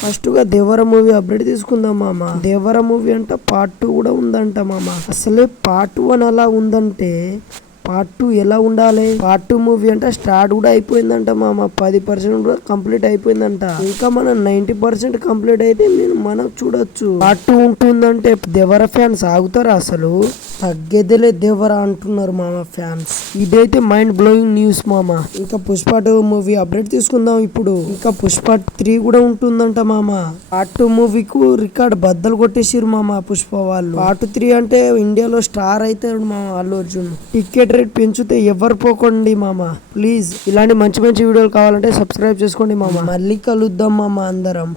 First గా దేవర movie update తీసుకుందాం మామ. దేవర మూవీ అంట పార్ట్ 2 కూడా ఉందంట మామ. అసలే పార్ట్ 1 అలా ఉందంటే పార్ట్ 2 ఎలా ఉండాలి? పార్ట్ 2 మూవీ అంటే స్టార్ట్ కూడా అయిపోయిందంట మామ. 10% కూడా కంప్లీట్ అయిపోయిందంట. ఇంకా మనం 90% కంప్లీట్ అయితే మనం చూడొచ్చు. పార్ట్ 2 ఉంటుందంటే దేవర ఫ్యాన్స్ ఆగుతారా? అసలు తగ్గేదేలే దేవర అంటున్నారు మామ ఫ్యాన్స్. ఇదైతే మైండ్ బ్లోయింగ్ న్యూస్ మామ. ఇంకా పుష్ప 2 మూవీ అప్డేట్ తీసుకుందాం ఇప్పుడు. ఇంకా పుష్ప 3 కూడా ఉంటుందంట మామ. పార్ట్ 2 మూవీకు రికార్డ్ బద్దలు కొట్టేసిరు మామ పుష్ప వాళ్ళు. పార్ట్ 3 అంటే ఇండియాలో స్టార్ అవుతాడు మామ అల్లు అర్జున్. టికెట్ రేట్ పెంచితే ఎవరు పోకండి మామ. ప్లీజ్ ఇలాంటి మంచి మంచి వీడియోలు కావాలంటే సబ్స్క్రైబ్ చేసుకోండి మామ. మళ్ళీ కలుద్దాం మామ అందరం.